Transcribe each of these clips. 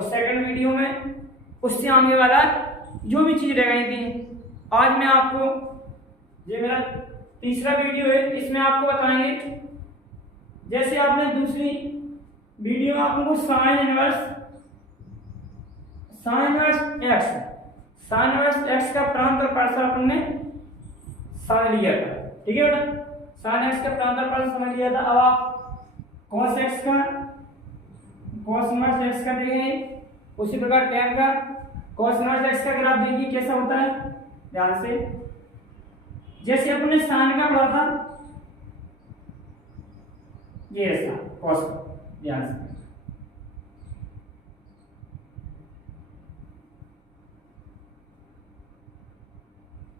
और second video में उससे आने वाला जो भी चीज रह गई थी। आज मैं आपको, ये मेरा तीसरा वीडियो है, इसमें आपको बताएंगे जैसे आपने दूसरी वीडियो में आपको साइन इनवर्स एक्स का प्रांत और पार्श्व अपन ने समझ लिया था। ठीक है बेटा, साइन एक्स का प्रांत और पार्श्व समझ लिया था। अब आप cos इनवर्स एक्स का देखेंगे, उसी प्रकार tan का cos इनवर्स एक्स का ग्राफ देखिए कैसा होता है। ध्यान से, जैसे अपने साइन का पढ़ा था ये ऐसा cos का, ध्यान से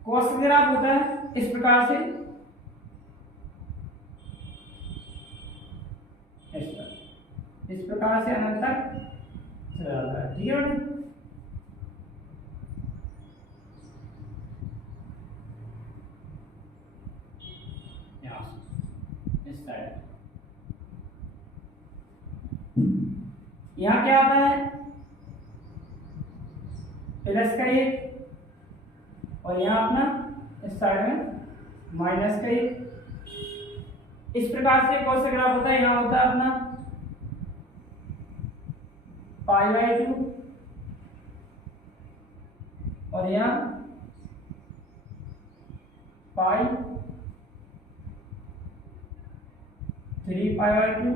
cos का ग्राफ होता है इस प्रकार से, इस प्रकार से अनंत तक चला जाता है। ठीक है बेटा, इस साइड यहाँ क्या आता है, प्लस का 1 और यहाँ अपना इस साइड में माइनस का 1। इस प्रकार से कौन सा ग्राफ होता है, यहाँ होता है अपना π/2 और यहाँ π/3π/2,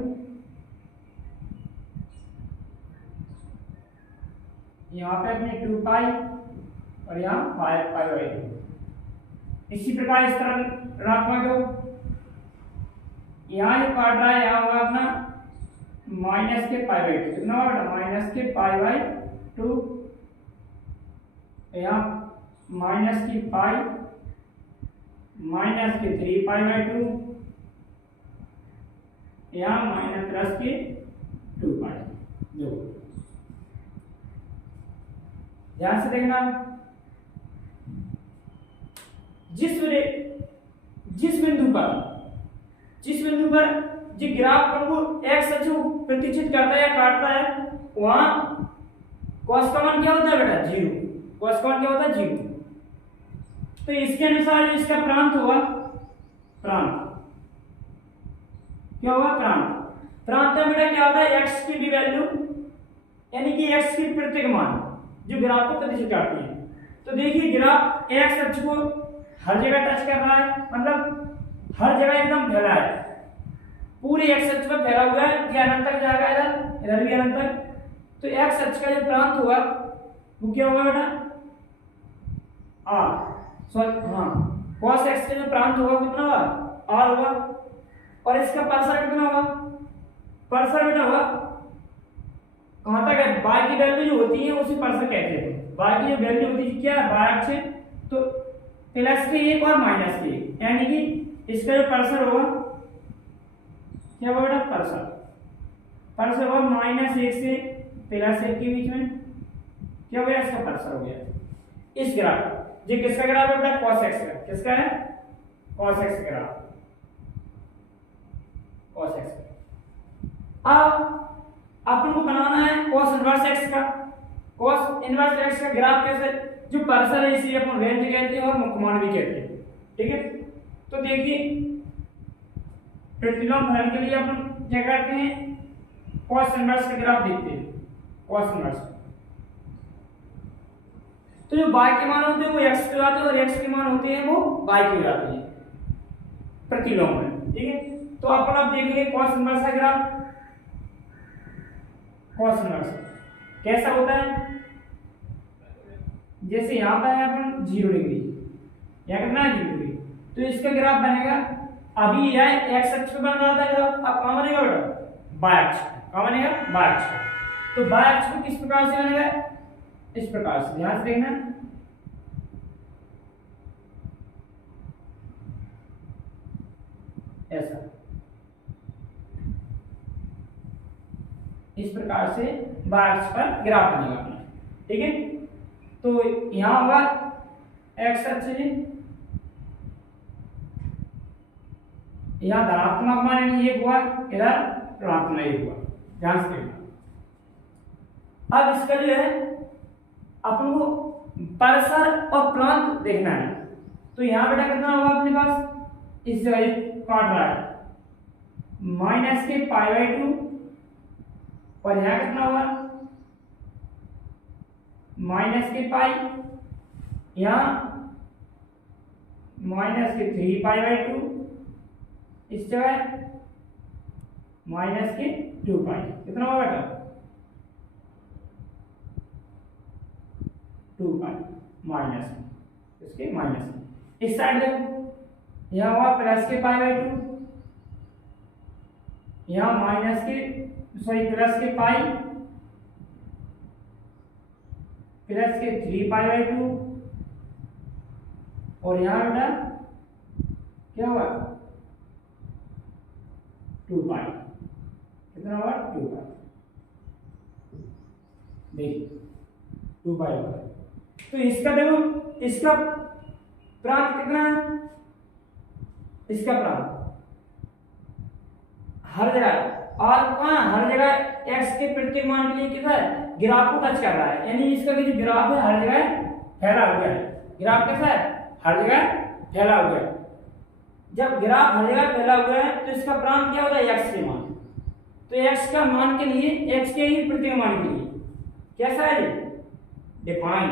यहाँ पे अपने 2π और यहाँ 5π/2। इसी प्रकार इस तरह ग्राफ में दो, यहाँ जो काट रहा है यहाँ होगा अपना माइनस के π/2, कितना होगा माइनस के π/2, यहाँ माइनस की पाई माइनस के 3π/2, यहाँ माइनस प्लस के 2π। दो ध्यान से देखना, जिस बिंदु पर जो ग्राफ को एक्स अक्ष प्रतिचित करता है या काटता है वहां cos का मान क्या होता है बेटा, 0। cos का मान क्या होता है, 0। तो इसके अनुसार इसका प्रांत होगा, क्या होगा, प्रांत में बेटा क्या होता है, x की भी वैल्यू यानी कि x की प्रत्येक मान जो ग्राफ को प्रतिचित करती है। तो देखिए ग्राफ एक्स अक्ष को हर जगह टच कर रहा है, मतलब हर जगह एकदम फैला है, पूरे एक्स अक्ष पर फैला हुआ है, ये अनंत तक जाएगा, इधर भी अनंत तक। तो एक्स अक्ष का जो प्रांत होगा वो क्या होगा बेटा, cos x का जो प्रांत होगा कितना होगा, r होगा। और इसका पार्श्व कितना होगा, पार्श्व बेटा होगा कहां तक है, y की वैल्यू जो होती है उसे पार्श्व कहते हैं। y की जो वैल्यू होती है क्या है, y अक्ष, तो प्लस के 1 और माइनस के 1, यानी कि इसका जो पार्श्व होगा क्या होगा बेटा, पार्श्व होगा -1 से +1 के बीच में, क्या हो गया, इसका पार्श्व हो गया। इस ग्राफ ये किसका ग्राफ है बेटा, cos x का, किसका है, cos x graph, cos x। अब अपन को बनाना है cos इनवर्स x का। cos इनवर्स x का ग्राफ कैसे, जो पार्श्व है इसे अपन रेंज कहते हैं और मुख्यमान भी कहते हैं। ठीक है, तो देखिए प्रतिलोम फलन के लिए अपन क्या करते हैं, cos इनवर्स का ग्राफ देखते हैं, cos इनवर्स। तो जो y के मान होते हैं वो x के जाते हैं और x के मान होते हैं वो y के जाते हैं प्रतिलोम में। ठीक है, तो अपन अब देखेंगे cos इनवर्स का ग्राफ। cos इनवर्स कैसा होता है, जैसे यहाँ पर है अपन 0 डिग्री, या कितना है 0 डिग्री, तो इसका ग्राफ बनेगा, अभी यह x अक्ष पे बन रहा था ग्राफ, अब कहां बनेगा बेटा, y अक्ष, कहां बनेगा, y अक्ष। तो y अक्ष को किस प्रकार से बनेगा, इस प्रकार से, ध्यान से देखना, ऐसा, इस प्रकार से y अक्ष पर ग्राफ बनेगा अपना। ठीक है, तो यहां होगा x अक्ष, यहां धनात्मक मान ये हुआ, इधर ऋणात्मक 1 हुआ, ध्यान से देखना। अब इसका जो है अपन को परसर और प्रांत देखना है। तो यहाँ बेटा कितना होगा अपने पास, इस जगह काट रहा है माइनस के π/2 और यहाँ कितना होगा माइनस के पाई, यहाँ माइनस के 3π/2, इस जगह माइनस के 2π। कितना होगा बेटा 2π माइनस इसके माइनस। इस साइड देखो यहाँ हुआ प्लस के π/2, यहाँ माइनस के प्लस के पाई, प्लस के 3π/2 और यहाँ बेटा क्या हुआ 2π। कितना हुआ 2π, देखिए 2π होगा। तो इसका देखो, इसका प्रांत कितना है, इसका प्रांत हर जगह और कहाँ हर जगह x के प्रत्येक मान के लिए कितना है ग्राफ को टच कर रहा है, यानी इसका भी जो ग्राफ है हर जगह फैला हुआ है। ग्राफ कैसा है हर जगह फैला हुआ है। जब ग्राफ हर जगह फैला हुआ है तो इसका प्रांत क्या होता है x के मान। तो x का मान के लिए x के ही प्रत्येक मान के लिए कैसा है डिफाइन,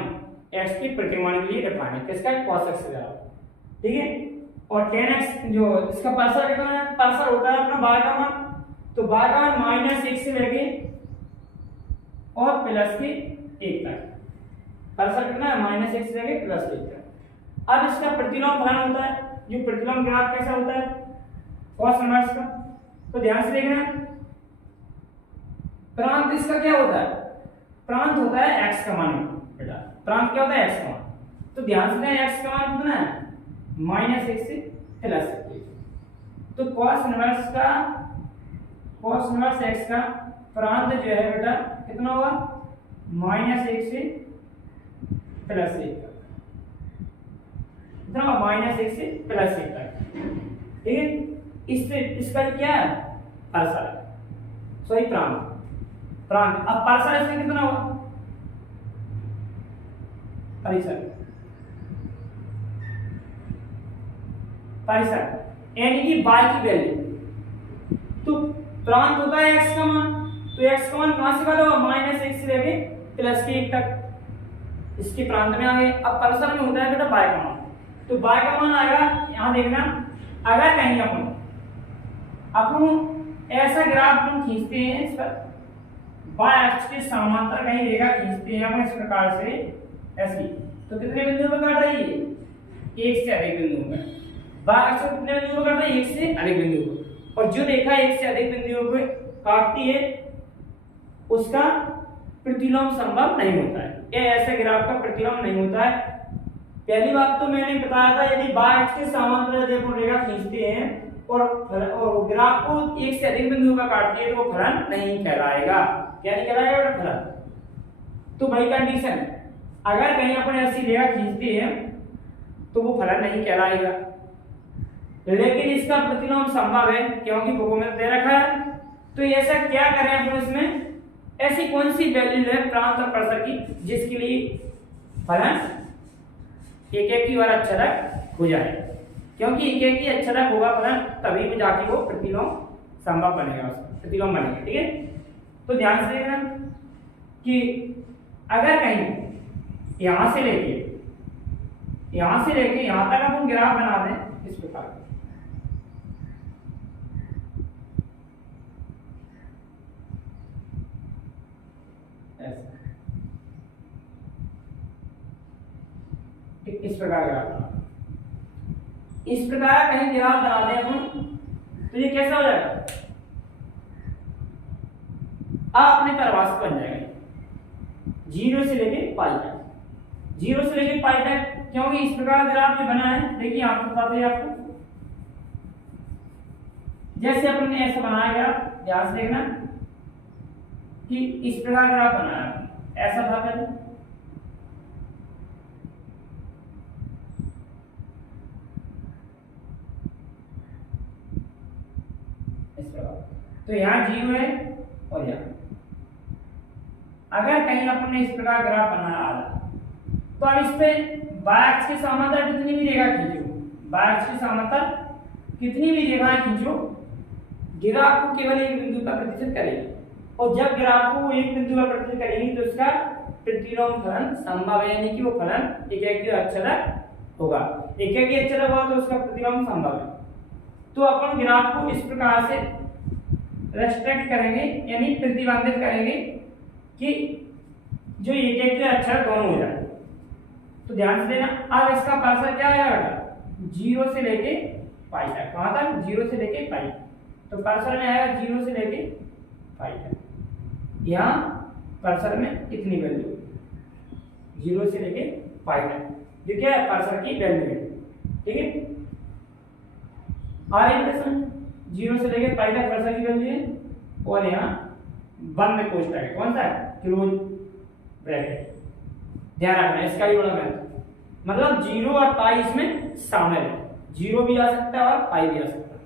x के प्रत्येक मान के लिए डिफाइन है किसका cos x ग्राफ, ठीक है। और tan x जो इसका परसर कितना है, परसर होता है अपना y का मान, तो y का मान -1 से लेके और प्लस के 1 तक, परसर कितना है -1 से लेके प्लस 1 तक। अब इसका प्रतिलोम फलन होता है, जो प्रतिलोम ग्राफ कैसा होता है cos इनवर्स का, तो ध्यान से देखना। प्रांत इसका क्या होता है, प्रांत होता है x का मान बेटा, प्रांत क्या होता है x का मान। तो ध्यान से देना x का मान कितना है -1 से प्लस 1। तो cos इनवर्स x का प्रांत जो है बेटा कितना होगा -1 से प्लस 1 तक, कितना होगा -1 से प्लस 1 तक, ठीक है। इससे इसका क्या है परसर, सॉरी प्रांत, प्रांत। अब परसर इसमें कितना होगा परिसर, परिसर यानी कि y की वैल्यू। तो प्रांत होता है x का मान, तो x का मान कहां से वाला होगा -1 से लेके प्लस के 1 तक, इसके प्रांत में आ गए। अब परसर में होता है बेटा y का मान, तो y का मान आएगा यहां देखना। अगर कहीं अपन ऐसा ग्राफ हम खींचते हैं, इस पर y अक्ष के समांतर कहीं रेखा खींचते हैं हम इस प्रकार से ऐसी, तो कितने बिंदुओं पर काट रही है, एक से अधिक बिंदुओं पर। y अक्ष को कितने बिंदुओं पर काट रही है, एक से अधिक बिंदुओं पर। और जो रेखा एक से अधिक बिंदुओं को काटती है उसका प्रतिलोम संभव नहीं होता है, ये ऐसे ग्राफ का प्रतिलोम नहीं होता है। पहली बात तो मैंने बताया था यदि y अक्ष के समांतर यदि हम रेखा खींचते हैं और ग्राफ को एक से अधिक बिंदुओं का काटती है तो वो फलन नहीं कहलाएगा। क्या नहीं कहलाएगा बेटा फलन। तो भाई कंडीशन, अगर कहीं अपन ऐसी रेखा खींचते हैं तो वो फलन नहीं कहलाएगा, लेकिन इसका प्रतिलोम संभव है क्योंकि बुकों में दे रखा है। तो ऐसा क्या करें अपन इसमें, ऐसी कौन सी वैल्यू है प्रांत और परसर की जिसके लिए फलन एक की बार अक्षरक हो जाए, क्योंकि एक ही अक्षरक होगा फलन तभी भी जाके वो प्रतिलोम संभव बनेगा, प्रतिलोम बनेगा, ठीक है। तो ध्यान से देखना कि अगर कहीं यहां से लेके यहां तक अपन ग्राफ बना दें इस प्रकार, इस प्रकार ग्राफ, इस प्रकार कहीं ग्राफ बना दें अपन तो ये कैसा हो जाएगा, अपने परिभाषित बन जाएगा 0 से लेके पाई तक, 0 से लेके पाई तक। क्योंकि इस प्रकार ग्राफ जो बना है, देखिए आपको बताते हैं आपको, जैसे अपन ने ऐसा बनाया गया, ध्यान से देखना कि इस प्रकार ग्राफ बनाया, ऐसा था पहले, इस प्रकार। तो यहाँ 0 है और यहाँ अगर कहीं अपन ने इस प्रकार ग्राफ बनाया तो अब इस पे y अक्ष के समांतर कितनी भी रेखा खींचो, y अक्ष के समांतर कितनी भी रेखाएं खींचो, ग्राफ को केवल एक बिंदु पर प्रतिच्छेद करेगी। और जब ग्राफ को एक बिंदु पर प्रतिच्छेद करेगी तो उसका प्रतिलोम फलन संभव है, यानी कि वो फलन एकाकी अक्षरक होगा। एकाकी अक्षरक हुआ तो उसका प्रतिलोम संभव है। तो अपन ग्राफ को इस प्रकार से रेस्ट्रिक्ट करेंगे, यानी प्रतिबंधित करेंगे कि जो एकाकी अक्षर दोनों हो जाए। तो ध्यान से देना, अब इसका पार्सर क्या आएगा बेटा, 0 से लेके पाई तक। कहां तक, 0 से लेके पाई। तो पार्सर में आएगा 0 से लेके पाई तक। यहाँ पार्सर में कितनी वैल्यू, 0 से लेके पाई तक, जो क्या है पार्सर की वैल्यू है। ठीक है, आगे प्रश्न 0 से लेके पाई तक पार्सर की वैल्यू है, और यहाँ बंद कोष्ठक है, कौन सा है, क्लोज ब्रैकेट। ध्यान रखना इसका भी बड़ा महत्व, मतलब 0 और पाई इसमें शामिल है, 0 भी आ सकता है और पाई भी आ सकता है।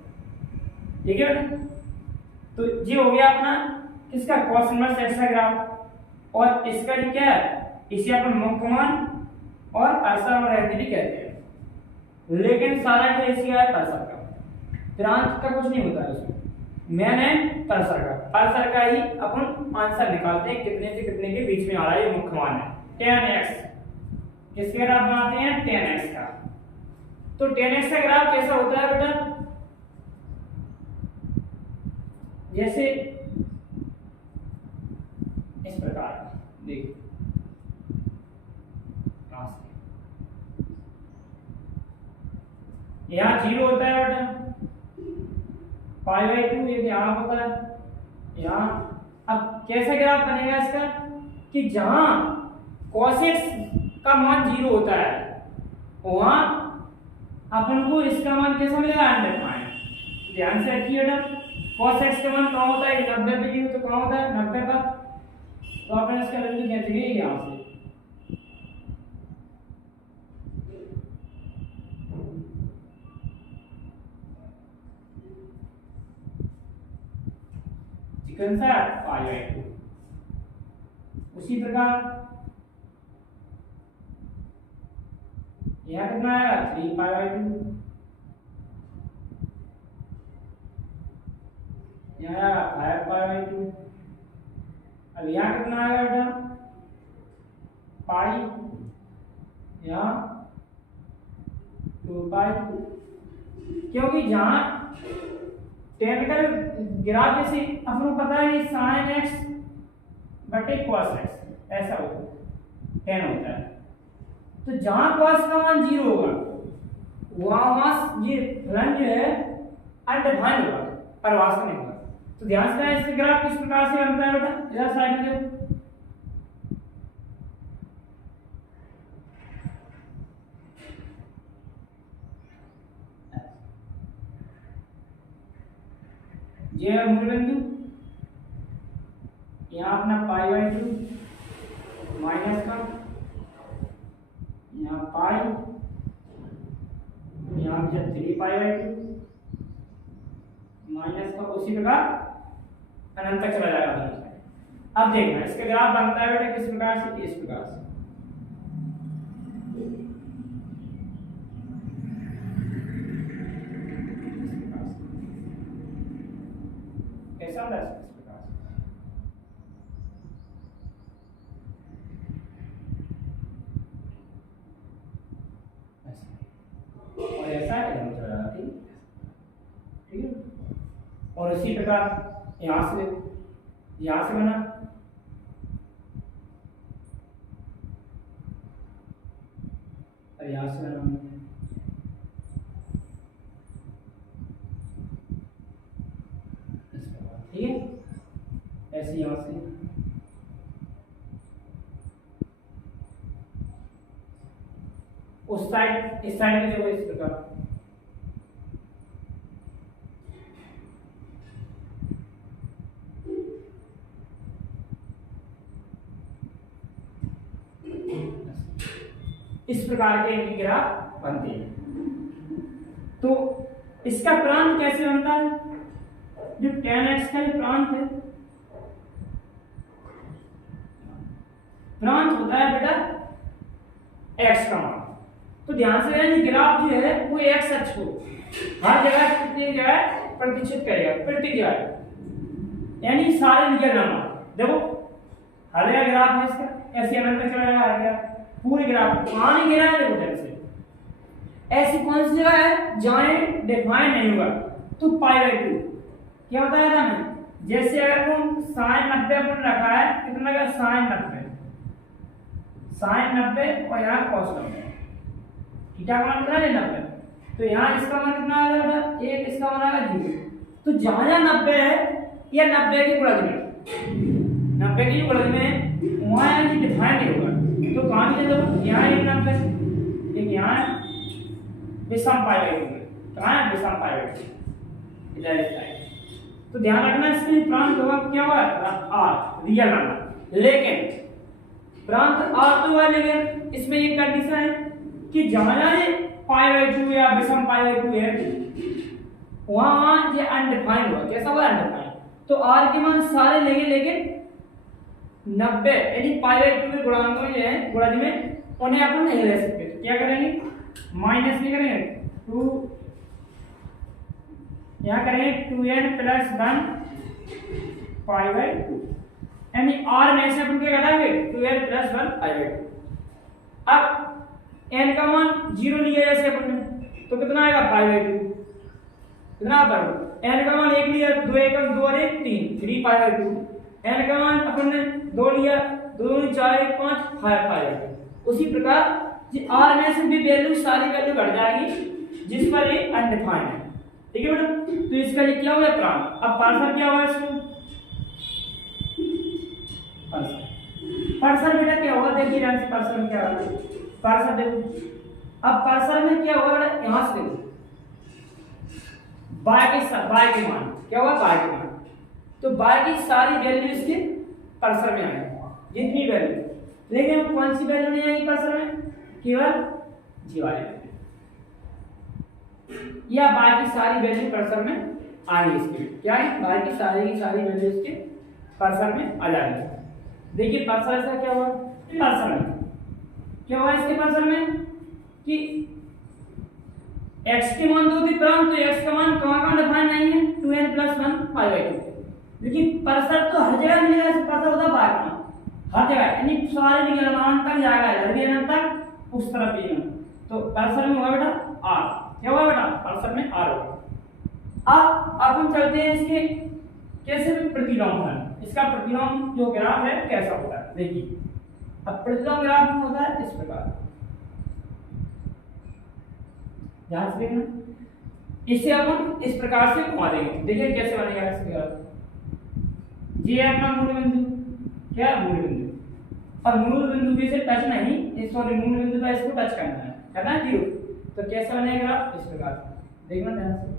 ठीक है बेटा, तो ये हो गया अपना किसका, cos इनवर्स x का ग्राफ। और इसका जो क्या है, इसे अपन मुख्य मान और पार्सर और रहती भी कहते हैं, लेकिन सारा खेल इसका है पार्सर का, प्रांत का कुछ नहीं होता है उसमें, मेन है पार्सर का। पार्सर का ही अपन आंसर निकालते हैं, कितने से कितने के बीच में आ रहा है, ये मुख्य मान है। tan x किसके ग्राफ बनाते हैं, tan x का। तो tan x का ग्राफ कैसा होता है बेटा, जैसे इस प्रकार, देखिए यहाँ 0 होता है बेटा, π/2 ये यहाँ होता है यहाँ। अब कैसा ग्राफ बनेगा इसका, कि जहां cos x का मान 0 होता है वहां अपन को इसका मान कैसा मिलेगा, अनडिफाइंड। ध्यान से रखिए बेटा, cos x का मान कहाँ होता है, 90 पे 0 तो कहाँ होता है 90 पर, तो अपन इसका वैल्यू कैसे यहाँ से कौन सा π/2। उसी प्रकार यहाँ कितना आएगा 3π/2, यहाँ 5π/2। अब यहाँ कितना आएगा बेटा पाई, यहाँ 2π, क्योंकि जहां टेक्निकल ग्राफ जैसे अपन को पता है sin x बटे cos x ऐसा होता है, tan होता है। तो जहां cos का मान 0 होगा वहां ये फलन जो है अनडिफाइंड होगा, परिभाषित नहीं होगा। तो ध्यान से इसका ग्राफ किस प्रकार से बनता है बेटा, इधर साइड में ये है मूल बिंदु, यहाँ अपना π/2 माइनस का, यहाँ पाई, यहाँ 3π/2 माइनस का, उसी प्रकार अनंत तक चला जाएगा। अब देखना इसका ग्राफ बनता है बेटा किस प्रकार से, इस प्रकार से। कैसा होता है इस प्रकार से, और ऐसा है ठीक है। और इसी प्रकार यहाँ से बना, और यहाँ से बना, ठीक है। ऐसे यहाँ से उस साइड, इस साइड में देखो इस प्रकार, इस प्रकार के इनके ग्राफ बनते हैं। तो इसका प्रांत कैसे बनता है, जो tan x का प्रांत है प्रांत होता है बेटा एक्स का मान। तो ध्यान से यानी ग्राफ जो है वो एक्स अक्ष को हर जगह कितनी जगह प्रतिष्ठित करेगा, प्रत्येक जगह, यानी सारे निकल नंबर देखो हर जगह ग्राफ है इसका ऐसे अनंत तक चला जाएगा, हर जगह पूरे ग्राफ वहां नहीं गिरा है देखो ध्यान से। ऐसी कौन सी जगह है जहां डिफाइन नहीं हुआ, तो π/2 क्या बताया था मैं, जैसे अगर तुम sin 90 अपन रखा है कितना का sin 90 और यहाँ cos 90 थीटा का मान कितना है 90, तो यहाँ इसका मान कितना आ जाएगा 1, इसका मान आएगा 0। तो जहाँ जहाँ 90 है या 90 की गुणज में 90 की गुणज में वहाँ यानी डिफाइन नहीं होगा, तो कहाँ से देखो यहाँ एक 90 एक यहाँ विषम π/2 कहाँ है विषम π/2 इधर इस साइड। तो ध्यान रखना इसमें प्रांत होगा क्या हुआ r रियल नंबर, लेकिन प्रांत r तो हुआ लेकिन इसमें ये कंडीशन है कि जहां जहां π/2 या विषम π/2 है वहां ये अनडिफाइंड हुआ। कैसा हुआ अनडिफाइंड, तो r के मान सारे लेंगे लेकिन 90 यानी π/2 के गुणांकों जो है गुणज में उन्हें अपन नहीं ले सकते, तो क्या करेंगे माइनस नहीं करेंगे 2 यहाँ करेंगे 2n + 1 π/2 यानी r में से अपन क्या घटाएंगे 2n + 1 π/2। अब n का मान 0 लिया जैसे अपन ने तो कितना आएगा π/2 कितना आता है, n का मान 1 लिया 2 1 2 और 1 3 π/2, n का मान अपन ने 2 लिया 2 2 4 1 5 π/2। उसी प्रकार जी r में से भी वैल्यू सारी वैल्यू घट जाएगी जिस पर ये अनडिफाइंड है, ठीक है बेटा। तो इसका ये क्या हुआ प्रांत। अब पार्सर क्या हुआ इसको पार्सर बेटा क्या होगा देखिए ध्यान से पार्सर में क्या होगा, पार्सर देखो अब पार्सर में क्या होगा बेटा यहां से देखो बाय के मान क्या हुआ बाय के मान, तो बाय की सारी वैल्यू इसके पार्सर में आएगी जितनी वैल्यू, लेकिन कौन सी वैल्यू नहीं आएगी पार्सर में केवल जी वाली या बाय की सारी वैल्यू कर्सर में आएगी इसके, क्या है बाय की सारी वैल्यू इसके कर्सर में आ जाएगी। देखिए कर्सर ऐसा क्या हुआ कर्सर में क्या हुआ इसके कर्सर में कि x के मान 2 थी परंतु तो x का मान कहां डिफाइन नहीं है 2n + 1 π/2, लेकिन कर्सर तो हर जगह मिलेगा, ऐसे कर्सर होता है बाय का हर जगह यानी सारे निगलमान तक जाएगा हर तक उस तरफ भी, तो कर्सर में होगा बेटा r क्या हुआ बेटा कर्सर में r होगा। अब अपन चलते हैं इसके कैसे प्रतिलोम है, इसका प्रतिलोम जो ग्राफ है कैसा होता है देखिए। अब प्रतिलोम ग्राफ होता है इस प्रकार, ध्यान से देखना, इसे अपन इस प्रकार से घुमा देंगे, देखिए कैसे बनेगा इसका ग्राफ। ये है अपना मूल बिंदु, क्या मूल बिंदु, और मूल बिंदु के से टच नहीं इस सॉरी मूल बिंदु का इसको टच करना है 0, तो कैसा बनेगा इस प्रकार देखना ध्यान से।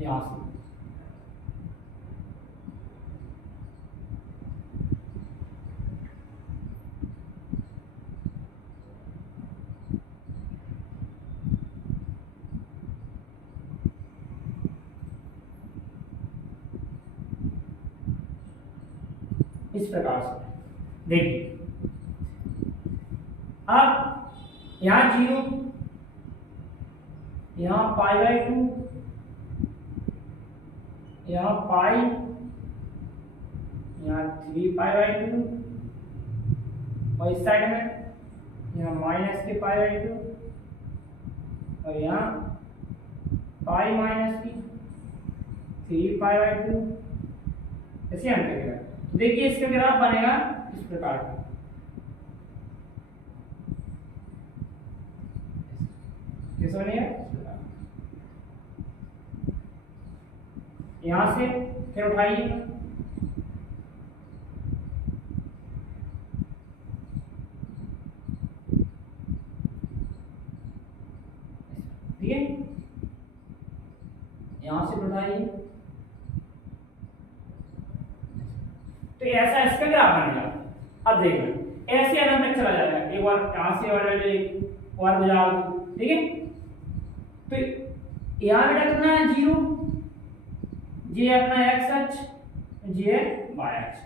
यहां से इस प्रकार से देखिए। अब यहां 0 यहां π/2 यहाँ पाई यहाँ 3 π/2 और इस साइड में यहाँ माइनस के π/2 और यहाँ पाई माइनस की 3 π/2 ऐसे हम करेगा। तो देखिए इसका ग्राफ बनेगा इस प्रकार का, कैसे बनेगा यहां से फिर उठाइए ठीक है, यहां से उठाइए तो ऐसा इसका ग्राफ ग्राफ बनेगा। अब देखना ऐसे अनंत तक चला जाएगा, एक बार यहाँ से और बजाओ, ठीक है। तो यहाँ बेटा कितना है 0, ये अपना x अक्ष, ये y अक्ष।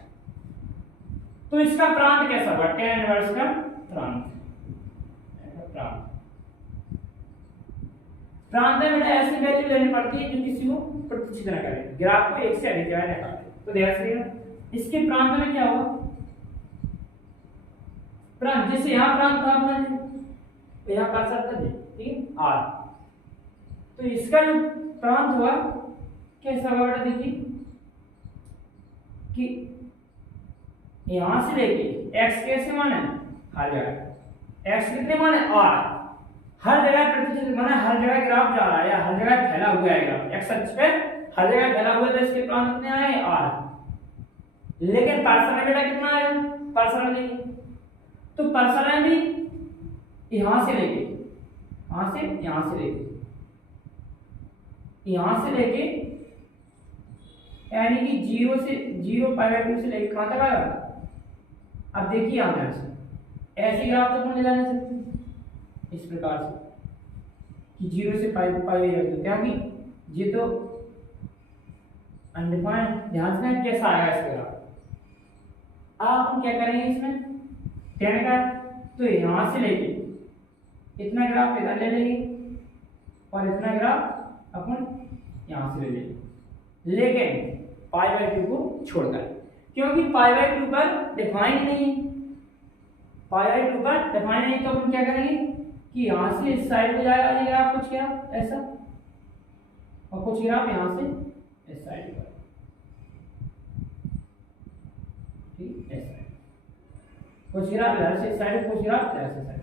तो इसका प्रांत कैसा हुआ, tan इनवर्स का प्रांत। प्रांत में बेटा ऐसी वैल्यू लेनी पड़ती है जो किसी को प्रतिचित न करे, ग्राफ को एक से अधिक जगह निकाले। तो ध्यान से देखना इसके प्रांत में क्या हुआ, प्रांत जैसे यहाँ प्रांत था अपना, तो यहाँ कर्सर था, ठीक है r। तो इसका जो प्रांत हुआ कैसा हुआ बेटा, देखिए कि यहां से लेके x कैसे माने हर जगह, x कितने माने r, हर जगह प्रतिचित माने हर जगह ग्राफ जा रहा है या हर जगह फैला हुआ है ग्राफ, x अक्ष पे हर जगह फैला हुआ है, तो इसके प्रांत कितने आए r। लेकिन पार्सर बेटा कितना आया, पार्सर देखिए, तो पार्सर भी यहां से लेके यहां से लेके यानी कि 0 से 0 π/2 से लेके कहां तक आया। अब देखिए यहां से ऐसे ग्राफ तो अपन ले जा नहीं सकते इस प्रकार से कि 0 से π/2, क्या कि ये तो अनडिफाइंड। ध्यान से कैसा आएगा इस ग्राफ। अब हम क्या करेंगे इसमें tan का, तो यहां से लेके इतना ग्राफ इधर ले लेंगे और इतना ग्राफ अपन यहां से ले लेंगे, लेकिन π/2 को छोड़कर, क्योंकि π/2 पर डिफाइन नहीं है, π/2 पर डिफाइन नहीं, तो अपन क्या करेंगे कि यहां से इस साइड पे जाएगा ये ग्राफ, कुछ ग्राफ ऐसा और कुछ ग्राफ यहां से इस साइड पर, ठीक ऐसा कुछ ग्राफ इधर से साइड, कुछ ग्राफ इधर से साइड।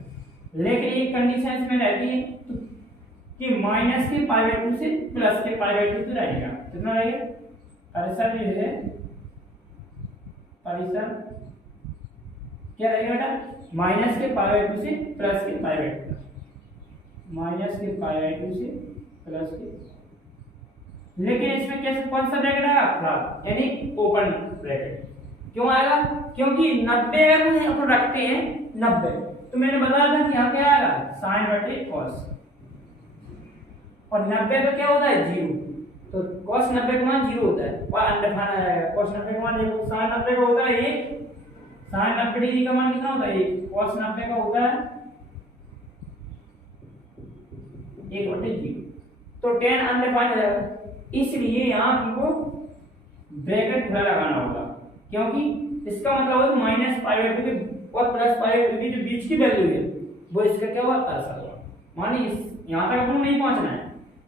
लेकिन एक कंडीशन इसमें रहती है कि माइनस के π/2 से प्लस के π/2 पे रहेगा, कितना रहेगा परिसर जो है, परिसर क्या रहेगा बेटा, माइनस के π/2 से प्लस के π/2, माइनस के π/2 से प्लस के। लेकिन इसमें कैसे कौन सा ब्रैकेट आएगा, खराब यानी ओपन ब्रैकेट। क्यों आएगा, क्योंकि 90 अगर अपन रखते हैं 90, तो मैंने बताया था कि यहाँ क्या आएगा sin/cos, और 90 पे क्या होता है 0, तो cos 90 का मान 0 होता है और अनडिफाइंड आएगा। cos 90 का मान 1, sin 90 का होता है 1, sin 90 डिग्री का मान कितना होता है 1, cos 90 का होता है 1/0, तो tan अनडिफाइंड हो जाएगा। इसलिए यहाँ हमको ब्रैकेट खुला लगाना होगा, क्योंकि इसका मतलब है माइनस π/2 के और प्लस π/2 की जो बीच की वैल्यू है वो इसका क्या हुआ तारसा हुआ। माने यहाँ तक अपन नहीं पहुंचना है,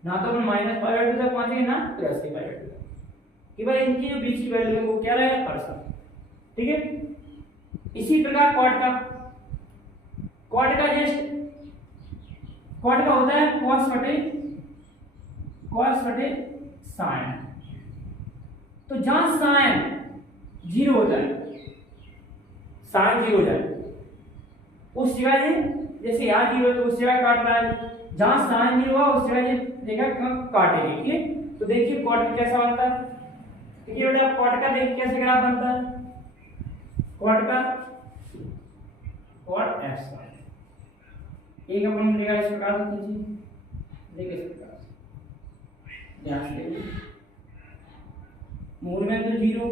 ना तो अपन माइनस π/2 तक पहुंचेंगे ना प्लस के π/2 तक, कि भाई इनकी जो बीच की वैल्यू है वो क्या रहेगा तारसा, ठीक है। इसी प्रकार कॉट का जस्ट कॉट का होता है cos बटे sin, तो जहां sin 0 होता है, sin 0 हो जाए उस जगह ये जैसे यहाँ 0 तो उस जगह काट रहा है, जहां sin 0 हुआ उस जगह ये देखा काटेगी, ठीक है। तो देखिए कॉट कैसा बनता है, देखिए बेटा कॉट का देखिए कैसे ग्राफ बनता है, कॉट का कॉट ऐसा एक अपन लेगा इस प्रकार से, कीजिए देखिए इस प्रकार से, ध्यान से देखिए मूल में तो 0,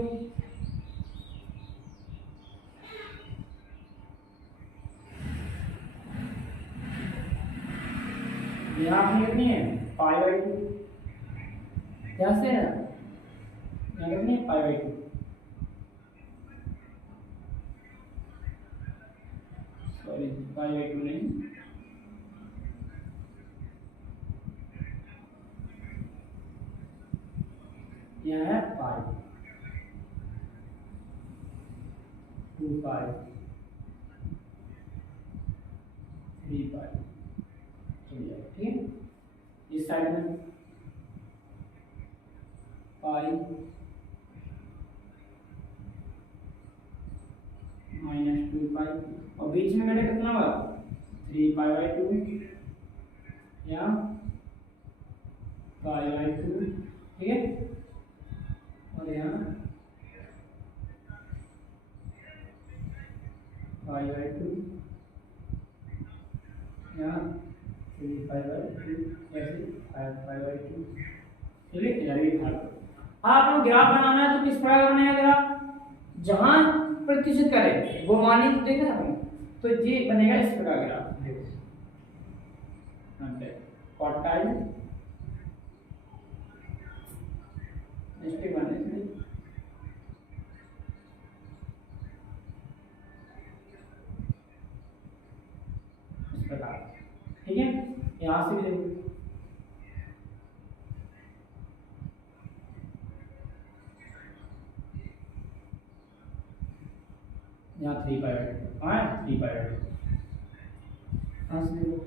यहाँ अपनी कितनी है π/2, ध्यान से ना यहाँ कितनी है π/2, सॉरी π/2 नहीं, यहाँ है पाई 2 पाई 3 पाई, ठीक है। इस साइड में पाई -2 पाई और बीच में मेरे कितना हुआ 3 π/2 या π/2, ठीक है। और यहाँ 5/2 यहाँ 3 5/2 ऐसे 5/2 चलिए इधर भी भाग। आप लोग ग्राफ बनाना है तो किस प्रकार बनेगा ग्राफ, जहां प्रतिशत करें वो मानिए तो देखना है, तो ये बनेगा इस प्रकार ग्राफ। देखो क्वार्टाइल नेक्स्ट बनाने के लिए इस प्रकार, ठीक है। यहां से भी देखो यहाँ 3/2 हाँ 3/2 यहाँ से देखो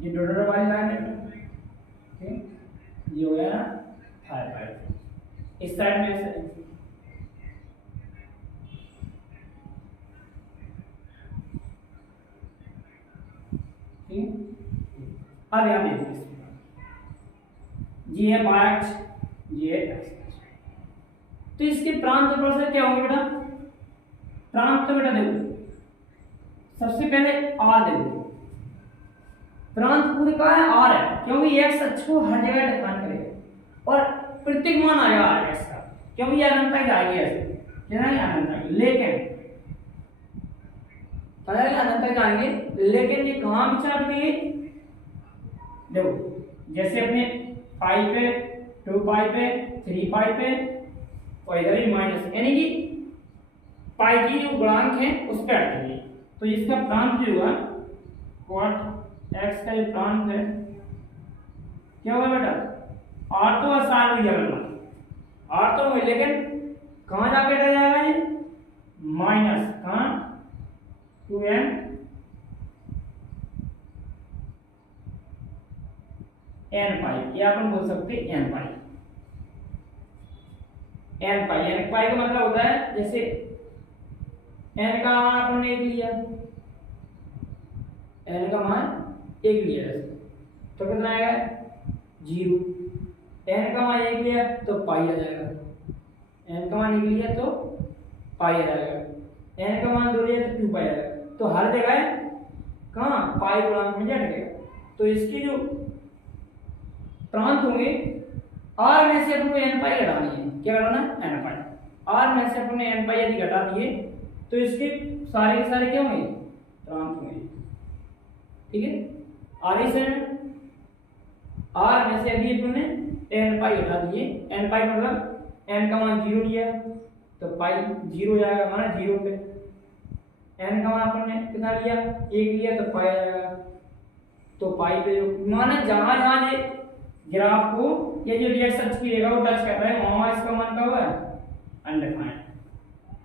ये डॉटर वाली लाइन है, ठीक ये हो गया ना 5/2 इस साइड में से अब यहाँ देखो ये है y ये है x, तो इसके प्रांत और परिसर क्या होंगे बेटा, प्रांत तो बेटा देखो सबसे पहले r देखो, प्रांत पूरे का है r है, क्योंकि x अक्ष को हर जगह डिफाइन करेगा और प्रत्येक मान आएगा x का, क्योंकि ये अनंत तक जाएगी ऐसे कितना है अनंत तक, लेकिन अनंत तक जाएंगे, लेकिन ये कहाँ विचार करेंगे, देखो जैसे अपने पाई पे 2 पाई पे 3 पाई पे और इधर भी माइनस, यानी कि पाई की जो गुणांक है उस पर अटकेंगे, तो इसका प्रांत जो हुआ क्वाट एक्स का जो प्रांत है क्या होगा बेटा, आर तो आसान हो गया, आर तो हो, लेकिन कहाँ जाके रह जाएगा ये माइनस, कहाँ 2n n पाई, या अपन बोल सकते हैं n पाई, n पाई का मतलब होता है जैसे n का मान अपन ने 1 लिया, n का मान 1 लिया तो कितना आएगा 0, n का मान 1 लिया तो पाई आ जाएगा, n का मान 1 लिया तो पाई आ जाएगा, n का मान 2 लिया तो 2 पाई आ जाएगा, तो हर जगह कहाँ पाई गुणांक में जाएगा, तो इसकी जो प्रांत होंगे r में से अपन को n पाई घटानी है, क्या घटाना है n पाई, r में से अपन ने n पाई यदि घटा दिए तो इसके सारे के सारे क्या होंगे प्रांत होंगे, ठीक है। r से r में से यदि अपन ने n पाई घटा दिए, n पाई मतलब n का मान 0 लिया तो पाई 0 जाएगा, माना 0 पे n का मान अपन ने कितना लिया 1 लिया तो पाई आ जाएगा, तो पाई पे जो माना जहां जहां ये ग्राफ को ये जो x अक्ष की रेखा को टच कर रहा है वहां इसका मान क्या हुआ है अनडिफाइंड,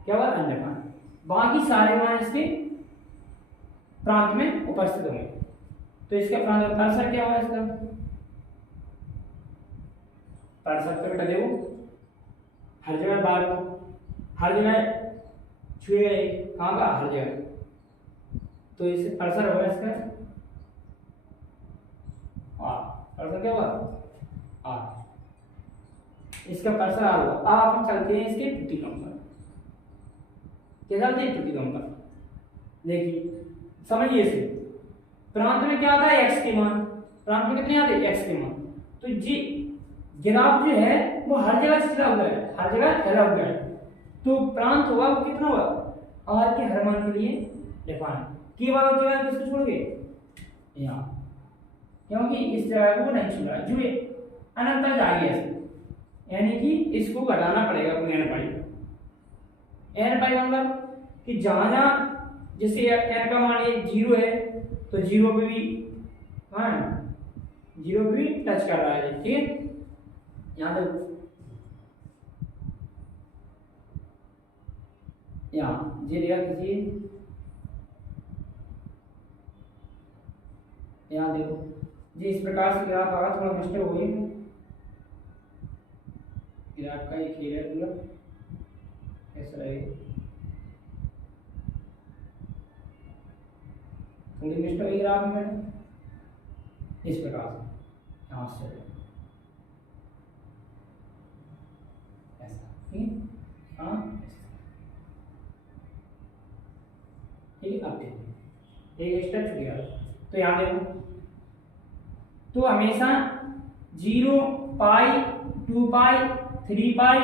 क्या हुआ अनडिफाइंड, बाकी सारे मान इसके प्रांत में उपस्थित होंगे, तो इसका प्रांत और परिसर क्या हुआ इसका, परिसर पे बेटा देखो हर जगह बार हर जगह छुए गए, कहाँ का हर जगह, तो इससे परिसर होगा इसका परिसर क्या हुआ आर, इसका परिसर आर हुआ। अब अपन चलते हैं इसके प्रतिलोम पर, क्या चलते हैं प्रतिलोम पर, देखिए समझिए इसे, प्रांत में क्या आता है एक्स के मान, प्रांत में कितने आते हैं एक्स के मान, तो जी ग्राफ जो है वो हर जगह फैला हुआ है, हर जगह फैला हुआ है, तो प्रांत होगा वो कितना होगा आर के हर मान के लिए डिफाइन, केवल किसको छोड़ के यहाँ, क्योंकि इस जगह को नहीं छूना जो अनंत तक आ गया, यानी कि इसको घटाना पड़ेगा अपने n पाई मतलब कि जहां जहां जैसे n का मान 0 है तो 0 पे भी हाँ 0 पे भी टच कर रहा है, ठीक है। यहाँ तक यहाँ ये देखा किसी यहाँ देखो जी इस प्रकार से ग्राफ आगा, थोड़ा मिस्टेक हो गई, ग्राफ का ये खेल है पूरा ऐसा रहेगा, थोड़ी मिस्टेक हुई ग्राफ में, इस प्रकार से यहाँ से ऐसा, ठीक है। हाँ ठीक है, अब देखो एक एक्स्ट्रा छूट गया। तो यहाँ देखो, तो हमेशा 0 पाई 2 पाई 3 पाई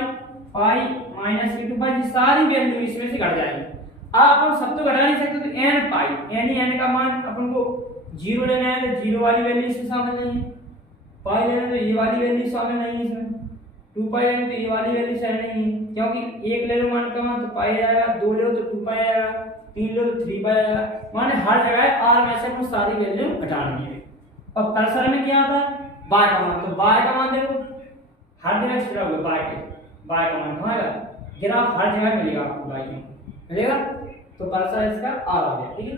पाई माइनस के 2 पाई सारी वैल्यू इसमें से घट जाएगी। आप हम सब तो घटा नहीं सकते, तो n पाई यानी n का मान अपन को 0 लेना है, तो 0 वाली वैल्यू इसमें शामिल नहीं है। पाई लेना है तो ये वाली वैल्यू शामिल नहीं है इसमें। 2 पाई लेना तो ये वाली वैल्यू शामिल नहीं है, क्योंकि एक ले लो मान का मान तो पाई आएगा, 2 ले लो तो 2 पाई आएगा, 3 ले लो तो 3 पाई आएगा। माने हर जगह r में से अपन सारी वैल्यू घटानी है। और कर्सर में क्या आता है, बाय का मान, तो बाय का मान देखो हर जगह छिड़ा हुआ बाय का मान कहाँ आएगा, ग्राफ हर जगह मिलेगा आपको, बाय मिलेगा। तो कर्सर इसका r आ गया, ठीक है।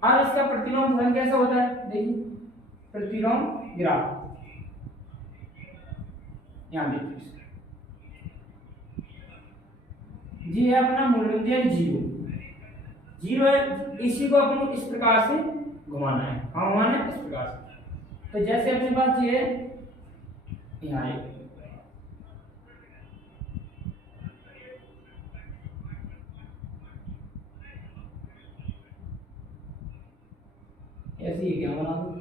अब इसका प्रतिलोम फलन कैसा होता है, देखिए प्रतिलोम ग्राफ, यहाँ देखिए जी है अपना मूल्य 0 है, इसी को अपन को इस प्रकार से घुमाना है। हाँ घुमाना है इस प्रकार से। तो जैसे अपने पास ये यहाँ ऐसे ही क्या बना दो,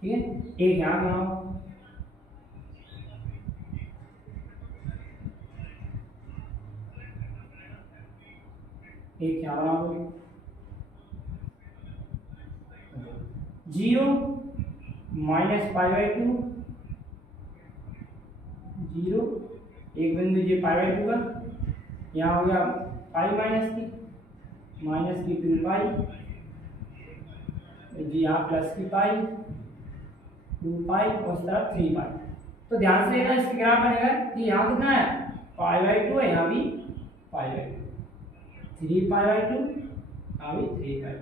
ठीक है। एक यहाँ बनाओ, एक क्या बनाओ, 0 माइनस पाई बाई 2, 0 एक बिंदु ये पाई बाई 2 का, यहाँ हो गया पाई माइनस की 2 पाई जी, यहाँ प्लस की पाई 2 पाई और इस तरफ 3 पाई। तो ध्यान से देखना, इसका ग्राफ बनेगा कि यहाँ कितना है पाई बाई 2 है, यहाँ भी पाई बाई 2, 3 पाई बाई 2, यहाँ भी 3 पाई।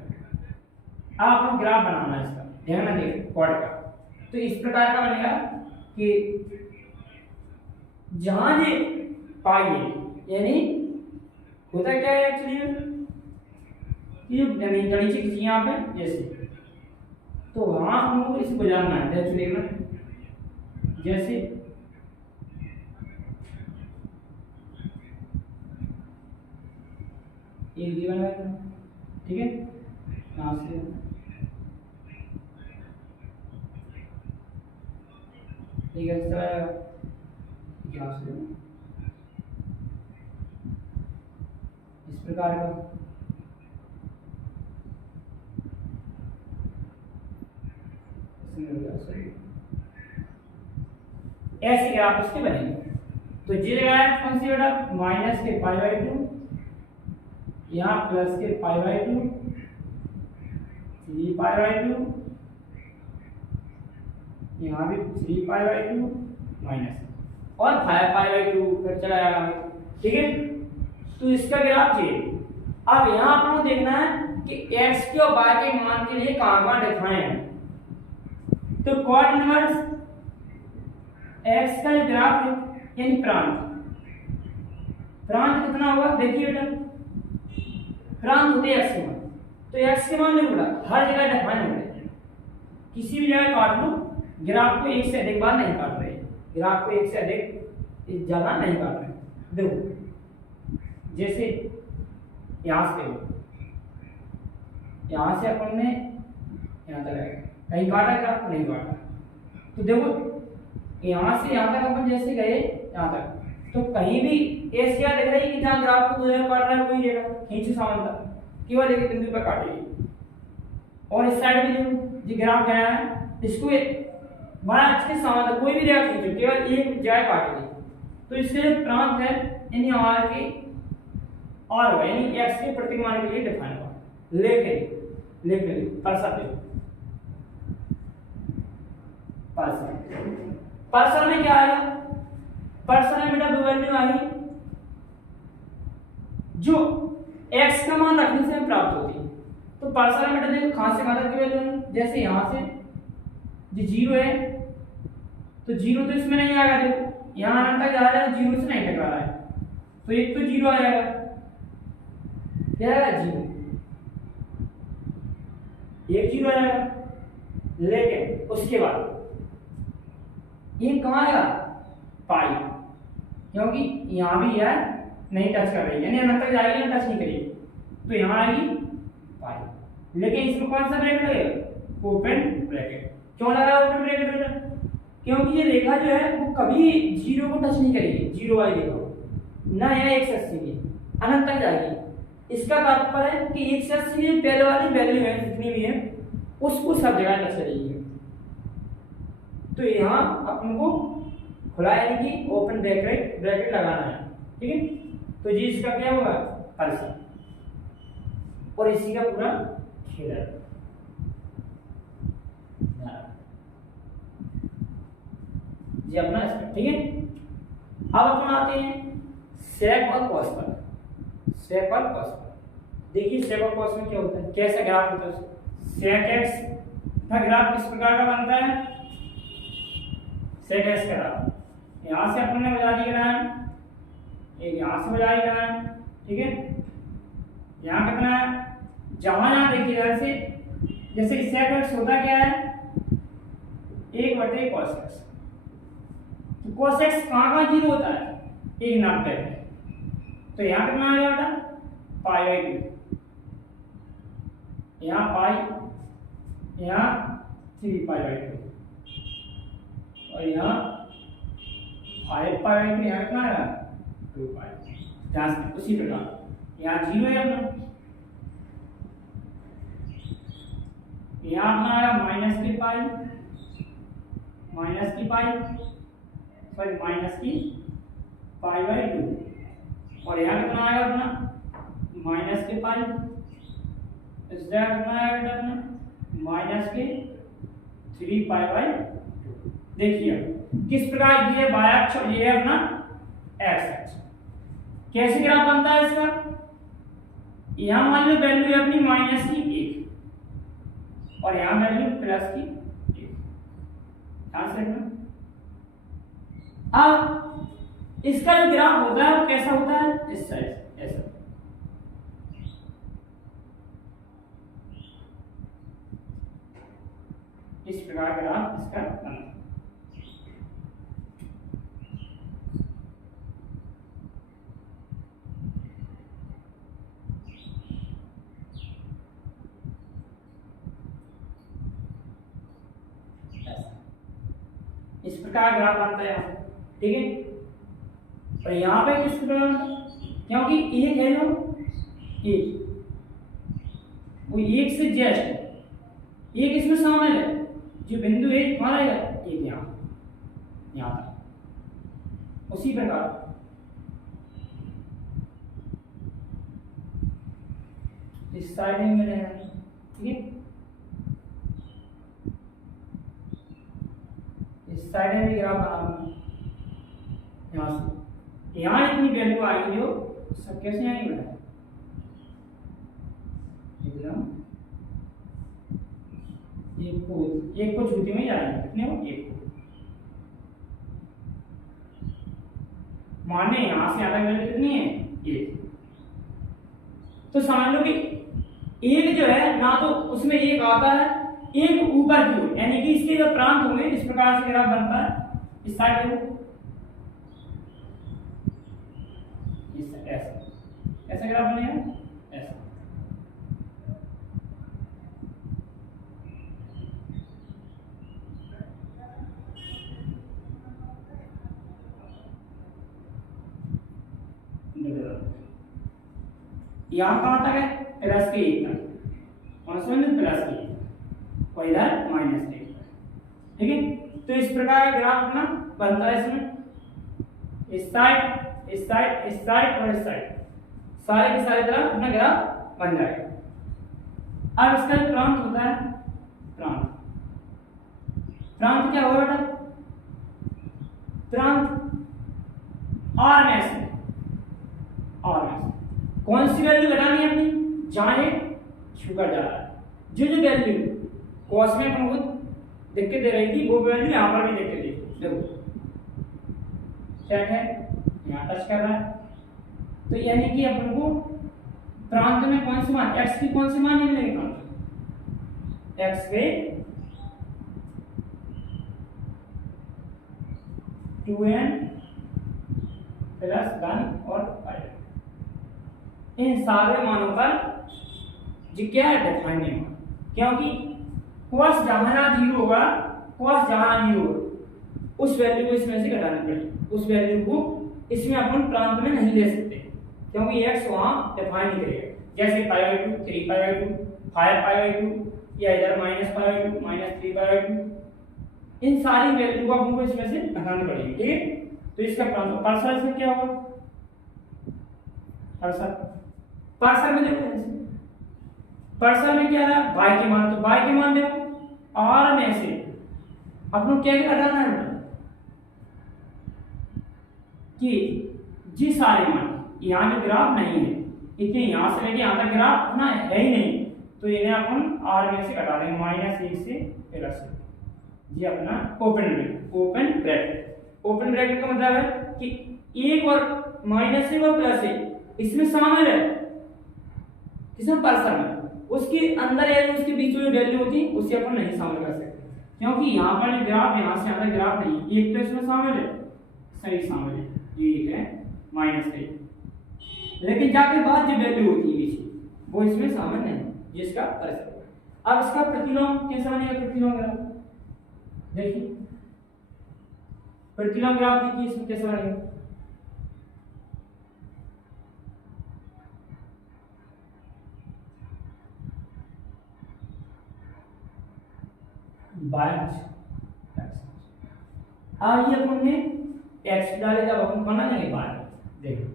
अब आपको ग्राफ बनाना है इसका, ध्यान में देखिए कॉर्ड का। तो इस प्रकार का बनेगा कि जहां ये पाई है, यानी होता क्या है एक्चुअली ये गणित की यहाँ पे जैसे, तो वहां हमको इसको जानना है एक्चुअली में, जैसे एक जीवन है, ठीक है। यहाँ से ठीक है, इस तरह यहाँ से इस प्रकार का ऐसे ग्राफ उसके बनेंगे। तो ये जगह कौन सी बेटा माइनस के पाई बाई 2, यहाँ प्लस के पाई बाई 2, 3 पाई बाई 2, यहाँ भी 3 पाई बाई 2 माइनस और 5 पाई बाई 2 फिर चला जाएगा, ठीक है। तो इसका ग्राफ ये। अब यहाँ आपको देखना है कि x के और y के मान के लिए कहाँ रेखाएं हैं। तो कॉर्ड इनवर्स x का ग्राफ है, यानी प्रांत कितना होगा, देखिए बेटा प्रांत होते x के मान, तो x के मान नहीं बोला हर जगह डिफाइन हो गए, किसी भी जगह काट लो, ग्राफ को एक से अधिक बार नहीं काट रहे, ग्राफ को एक से अधिक ज्यादा नहीं काट रहे। देखो जैसे यहाँ से यहाँ से अपन ने यहाँ तक कहीं काटा ग्राफ नहीं काटा, तो देखो यहाँ से यहाँ तक अपन जैसे गए यहाँ तक, तो कहीं भी ऐसे क्या दिख रही है कि जहाँ ग्राफ को 2 जगह काट रहा है कोई जगह खींचे सामान तक केवल एक बिंदु पर काटेगी। और इस साइड भी देखो जो ग्राफ गया है इसको बड़ा अच्छे सामान तक कोई भी जगह खींचो केवल एक जगह काटेगी। तो इससे प्रांत है यानी आर के और यानी एक्स के प्रतीक मान के लिए डिफाइन हुआ, लेकिन परसर देखो परसर में क्या आएगा, परसर में बेटा दो वैल्यू आ गई जो x का मान रखने से प्राप्त होती है। तो परसर में बेटा देखो कहां से कहां तक की वैल्यू है, जैसे यहां से जो 0 है तो जीरो तो इसमें नहीं आएगा, देखो यहाँ अनंत तक जा रहा है, जीरो से नहीं टकरा रहा है, तो एक तो जीरो आ जाएगा, क्या आएगा जीरो, एक जीरो आएगा। लेकिन उसके बाद ये कहाँ आएगा, पाई, क्योंकि यहाँ भी यह नहीं टच कर रही है, यानी अनंत तक जाएगी ना, टच नहीं करेगी, तो यहाँ आएगी पाई। लेकिन इसमें कौन सा ब्रैकेट लगेगा, ओपन ब्रैकेट। क्यों लगा ओपन ब्रैकेट, क्योंकि ये रेखा जो है वो कभी जीरो को टच नहीं करेगी, जीरो वाली रेखा ना, यह 180 की अनंत तक जाएगी। इसका तात्पर्य है कि 180 में पहले वाली वैल्यू है जितनी भी है उसको सब जगह टच करेगी। तो यहाँ अपन को खुला यानी कि ओपन ब्रैकेट लगाना है, ठीक है। तो जी इसका क्या होगा, फलसा, और इसी का पूरा खेल है। जी अपना इसका, ठीक है। अब अपन आते हैं सेक और कॉस पर। सेक और कॉस पर देखिए, सेक और कॉस में क्या होता है, कैसा ग्राफ होता है। सेक एक्स का ग्राफ किस प्रकार का बनता है, सेक एक्स का ग्राफ यहाँ से अपन ने बजा दिया है, एक यहाँ से बजा दिया है, ठीक है। यहाँ कितना है, जहां देखिए इधर से, जैसे सेक एक्स होता क्या है, 1/cos एक्स। तो cos एक्स कहाँ जीरो होता है, एक नाप पे, तो यहाँ कितना आ जाएगा, π/2, यहाँ पाई, यहाँ 3π/2, और यहाँ 5π/2, यहाँ कितना आएगा 2π। उसी प्रकार यहाँ जीरो है अपना, यहाँ अपना आएगा माइनस की पाई, π/2, और यहाँ कितना आएगा अपना माइनस के पाई, इस जगह कितना आएगा अपना माइनस के 3π/2। देखिए किस प्रकार ये y अक्ष और ये है अपना x अक्ष। कैसे ग्राफ बनता है इसका, यहाँ मान लो वैल्यू है अपनी माइनस की 1 और यहाँ वैल्यू प्लस की 1, ध्यान से रखना। अब इसका जो ग्राफ होता है वो कैसा होता है, इस साइड ऐसा, इस प्रकार का ग्राफ इसका बनता है। इस प्रकार ग्राफ बनता है, ठीक है। और यहाँ पे किस प्रकार, क्योंकि एक है जो एक, वो एक से जस्ट एक इसमें शामिल है, जो बिंदु एक कहाँ रहेगा, एक यहाँ तक। उसी प्रकार इस साइड में मिलेगा, ठीक है। इस साइड में भी ग्राफ बनाऊंगा, यहाँ से यहाँ इतनी वैल्यू आएगी जो सब कैसे आएगी बेटा, एकदम एक को छूती में जाएंगे, कितने हो, एक को। माने यहाँ से अलग वैल्यू कितनी है, एक। तो समझ लो कि एक जो है ना तो उसमें एक आता है, एक ऊपर की ओर, यानी कि इसके जो प्रांत होंगे इस प्रकार से ग्राफ बनता है। इस साइड देखो, ऐसा ग्राफ बनेगा, ऐसा। यहाँ कहाँ तक है, प्लस के 1 तक, कौन सा बिंदु, प्लस के 1 तक, और इधर माइनस के 1 तक, ठीक है। तो इस प्रकार का ग्राफ अपना बनता है। इसमें इस साइड, इस साइड, इस साइड और इस साइड, सारे के सारे तरह अपना ग्राफ बन जाएगा। अब इसका जो प्रांत होता है, प्रांत क्या होगा बेटा, प्रांत आर में से, कौन सी वैल्यू घटानी है अपनी, जहां ये छूकर जा रहा है, जो वैल्यू कॉस में अपन को दिक्कत दे रही थी वो वैल्यू यहाँ पर भी दिक्कत देखो सेट है, यहाँ टच कर रहा है, तो यानी कि अपन को प्रांत में कौन सी मान, x की कौन सी मान मिलेगी, प्रांत x के 2n प्लस 1 और 5, इन सारे मानों पर जी क्या है डिफाइन नहीं होगा, क्योंकि cos जहां 0 होगा, cos जहां 0 होगा उस वैल्यू को इसमें से घटानी पड़ेगी, उस वैल्यू को इसमें अपन प्रांत में नहीं ले सकते क्योंकि x वहां डिफाइन नहीं करेगा, जैसे π/2 3π/2 5π/2 या इधर -π/2 -3π/2, इन सारी वैल्यू को अपन को इसमें से घटानी पड़ेगी, ठीक है। तो इसका प्रांत पार्शियल इसमें क्या होगा, पार्शियल में देखो, पार्शियल में क्या है y के मान, तो y के मान देखो r में से अपन क्या घटाना है कि जी सारे मान, यहाँ में ग्राफ नहीं है, इतने यहाँ से लेके यहाँ तक ग्राफ अपना है ही नहीं, तो इन्हें अपन r में से घटा देंगे -1 से +1, ये अपना ओपन ब्रैकेट का मतलब है कि एक और -1 और +1 इसमें शामिल है, किसमें पार्शियल में, उसके अंदर या उसके बीच में वैल्यू होती है उसे अपन नहीं शामिल कर सकते क्योंकि यहाँ पर ग्राफ यहाँ से यहाँ तक ग्राफ नहीं, एक तो इसमें शामिल है, सही शामिल है, ये है -1, लेकिन जाके बाद जो वैल्यू होती है बीच वो इसमें शामिल नहीं, जिसका पार्शियल। अब इसका प्रतिलोम कैसा बनेगा, प्रतिलोम ग्राफ देखिए, प्रतिलोम ग्राफ देखिए इसमें कैसा बनेगा, अब ये अपन ने x डाले जब अपन बना लेंगे बाहर, देखो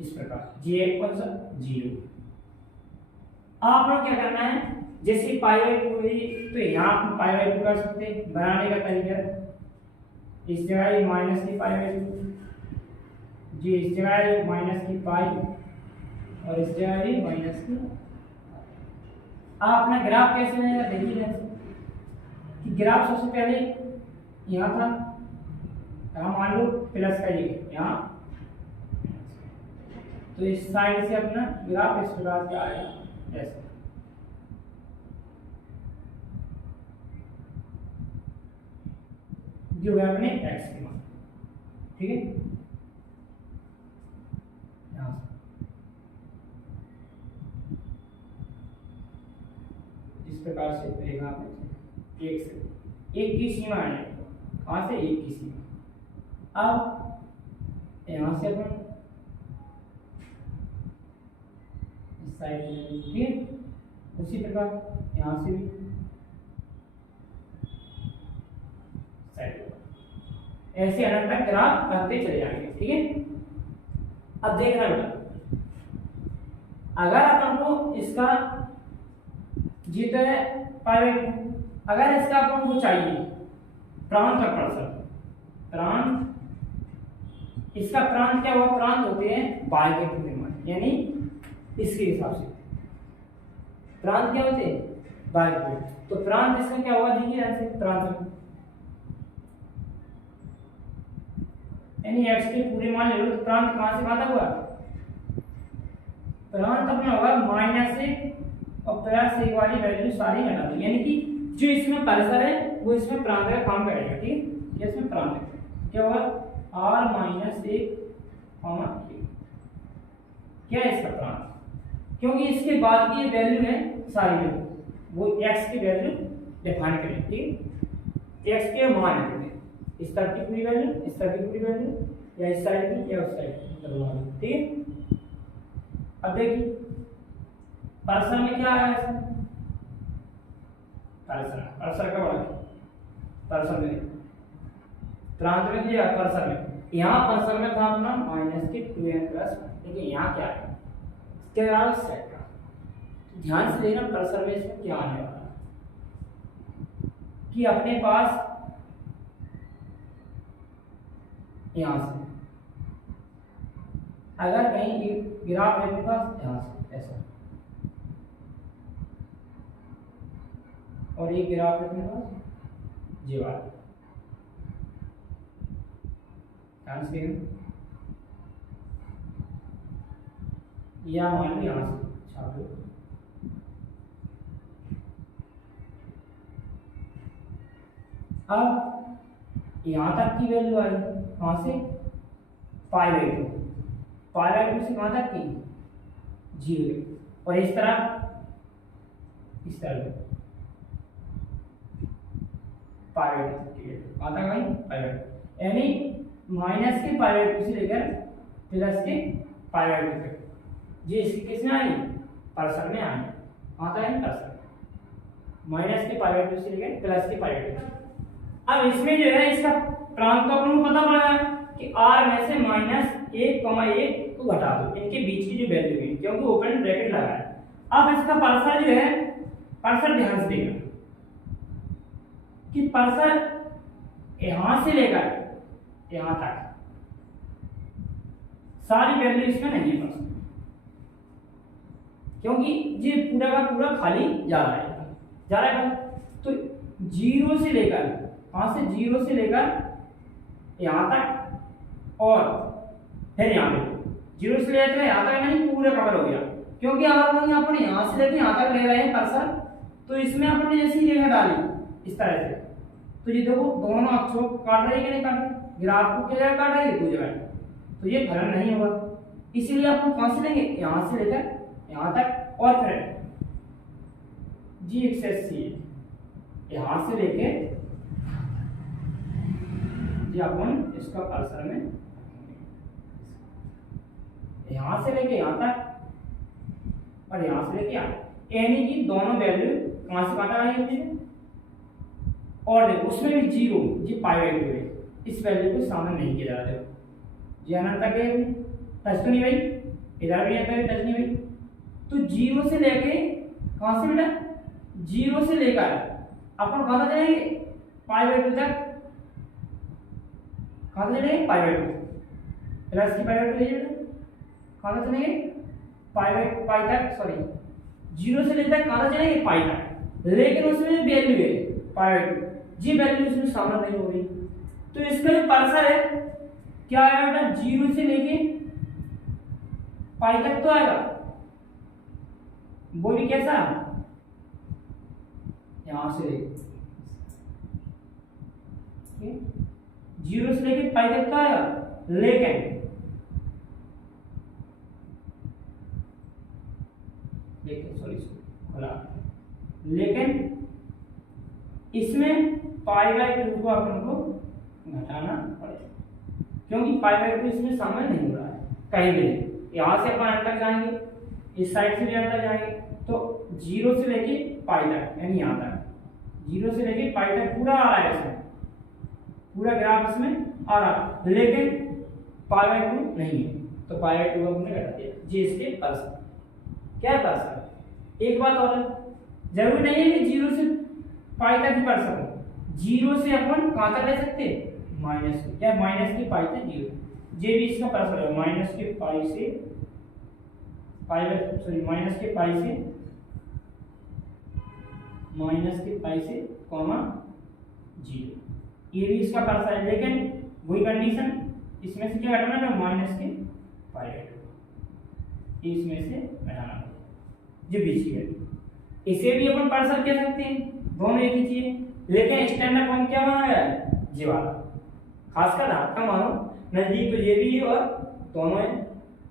इस प्रकार g कौन सा 0। आपको क्या करना है, जैसे π/2 तो यहाँ आप π/2 कर सकते हैं, बनाने का तरीका इस जगह -π/2 जी, इस जगह -π और इस जगह -, आप अपना ग्राफ कैसे बनेगा देखिए कि ग्राफ सबसे पहले यहाँ था, यहाँ मान लो प्लस का ये यहाँ, तो इस साइड से अपना ग्राफ इस प्रकार का आएगा ऐसे, जो है अपने x के मान, ठीक है। इस प्रकार से रेखा एक से एक की सीमा है, कहाँ से एक की सीमा। अब यहाँ से अपन इस साइड में, ठीक है, उसी प्रकार यहाँ से भी ऐसे अनंत तक ग्राफ बनते चले जाएंगे, ठीक है। अब देखना बेटा, अगर अपन को इसका जीत है π/2, अगर इसका अपन को चाहिए प्रांत का पार्शियल, प्रांत, इसका प्रांत क्या हुआ, प्रांत होते हैं y के पूरे मान, यानी इसके हिसाब से प्रांत क्या होते हैं y के, तो प्रांत इसका क्या हुआ देखिए ऐसे, प्रांत यानी x के पूरे मान ले लो, तो प्रांत कहां से कहां तक हुआ, प्रांत अपना होगा -1 और +1 वाली वैल्यू सारी घटा दो, यानी कि जो इसमें पार्शियल है वो इसमें प्रांत का काम करेगा, ठीक है। इसमें प्रांत क्या होगा r - 1, क्या है इसका प्रांत, क्योंकि इसके बाद की वैल्यू है सारी वैल्यू वो x की वैल्यू डिफाइन करेंगे, ठीक है। x के मान है इस तरह की पूरी वैल्यू, इस तरह की पूरी वैल्यू, या इस साइड की या उस साइड की, ठीक है। अब देखिए पार्शियल में क्या आया, पार्शियल का बड़ा पार्शियल में प्रांत में दिया, पार्शियल में यहाँ पार्शियल में था अपना -2n+, लेकिन यहाँ क्या है क्या सेट का, ध्यान से देखना परसर में इसमें क्या आने वाला है कि अपने पास यहां से अगर कहीं ग्राफ है मेरे पास यहां से ऐसा, और ये ग्राफ है मेरे पास ये वाला, ध्यान से या मान लो यहां से छाप लो। अब यहां तक की वैल्यू आई कहां से, π/2, π/2 से कहां तक की 0, और इस तरह π/2 की वैल्यू कहां तक आई π/2, यानी माइनस के π/2 से लेकर प्लस के π/2 तक। ये किसमें आई, परसर में आई, कहां तक आई परसर, माइनस के π/2 से लेकर प्लस के π/2 तक। अब इसमें जो है इसका प्रांत तो अपन को पता पड़ा है कि r में से -1,1 को घटा दो, इनके बीच की जो वैल्यू है, क्योंकि ओपन ब्रैकेट लगा है। अब इसका परसर जो है, परसर ध्यान से देखना कि परसर यहां से लेकर यहां तक सारी वैल्यू इसमें नहीं है परसर, क्योंकि ये पूरा का पूरा खाली जा रहा है। तो 0 से लेकर कहां से, 0 से लेकर यहां तक, और फिर यहां पे 0 से लेकर यहां तक नहीं, पूरा कवर हो गया। क्योंकि अगर वही अपन यहां से लेकर यहां तक ले रहे हैं परसर, तो इसमें अपन ने ऐसी रेखा डाली इस तरह से, तो ये देखो दोनों अक्षों को काट रही है कि नहीं काट रही, ग्राफ को क्या जगह काट रही है, दो जगह, तो ये फलन नहीं होगा। इसीलिए अपन कहां से लेंगे, यहां से लेकर यहां तक, और फिर जी एक्सेस सी यहां से लेके जी अपन इसका परसर में यहां से लेके यहां तक और यहां से लेके यहां, यानी कि दोनों वैल्यू कहां से काटा गया है, और देखो उसमें भी 0 जी π/2 है, इस वैल्यू को शामिल नहीं किया जाता है। जी अनंत तक है, टच तो नहीं भाई, इधर भी आता है टच नहीं भाई। तो 0 से लेके कहां से बेटा, 0 से लेकर अपन कहां तक जाएंगे, π/2 तक, कहां तक जाएंगे π/2, प्लस की π/2 है, कहां तक जाएंगे पाई तक, सॉरी 0 से लेकर कहां तक जाएंगे पाई तक, लेकिन उसमें वैल्यू है π/2, जी वैल्यू इसमें शामिल नहीं हो रही। तो इसका जो परसर है क्या आएगा बेटा, 0 से लेके पाई तक तो आएगा, वो भी कैसा, यहां से 0 से लेके पाई तक तो आएगा, लेकिन सॉरी खोला, लेकिन इसमें π/2 को अपन को घटाना पड़ेगा, क्योंकि π/2 इसमें शामिल नहीं हो रहा है कहीं भी। यहां से अपन अंत तक जाएंगे, इस साइड से भी अंत तक जाएंगे, तो 0 से लेके पाई तक, यानी यहां तक 0 से लेके पाई तक पूरा आ रहा है, इसमें पूरा ग्राफ इसमें आ रहा, लेकिन π/2 नहीं है, तो π/2 को हमने घटा दिया। जी इसके परसर क्या है, परसर। एक बात और, जरूरी नहीं है कि 0 से पाई तक ही परसर हो, 0 से अपन कहां तक ले सकते, माइनस क्या, माइनस के पाई तक 0, ये भी इसका परसर है, माइनस के पाई से माइनस के पाई से कॉमा 0, ये भी इसका परसर है। लेकिन वही कंडीशन, इसमें से क्या घटाना है, माइनस के π/2 इसमें से घटाना जो बीच की वैल्यू, इसे भी अपन परसर कह सकते हैं, दोनों एक ही चीज। लेकिन स्टैंडर्ड फॉर्म क्या बना गया है, ये वाला, खासकर हाथ का मानो नजदीक तो ये भी है और दोनों है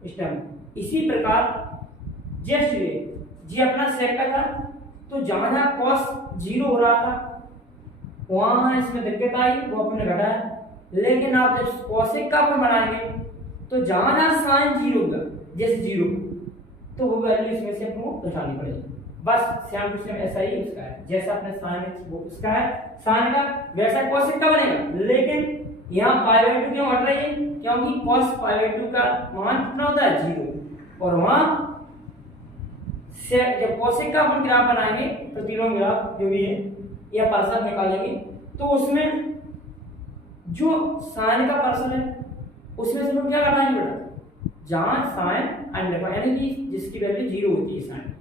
स्टैंड। इसी प्रकार जैसे जी अपना सेक का था, तो जहां कॉस 0 हो रहा था वहां इसमें दिक्कत आई, वो अपने घटाया। लेकिन आप जब कॉसेक का अपन बनाएंगे तो जहां साइन 0 होगा, जैसे 0, तो वो वैल्यू इसमें से आपको घटानी पड़ेगी। बस सेम टू सेम ऐसा ही उसका है, जैसा अपने साइन x वो उसका है साइन का, वैसा कोसेक का बनेगा। लेकिन यहाँ π/2 क्यों हट रही है, क्योंकि cos π/2 का मान कितना होता है 0, और वहां से जब कौशिक का अपन ग्राफ बनाएंगे, प्रतिलोम ग्राफ जो भी है या पार्सल निकालेंगे, तो उसमें जो साइन का पार्सल है उसमें से हम क्या घटाएंगे बेटा, जहां साइन अनडिफाइंड यानी कि जिसकी वैल्यू 0 होती है, साइन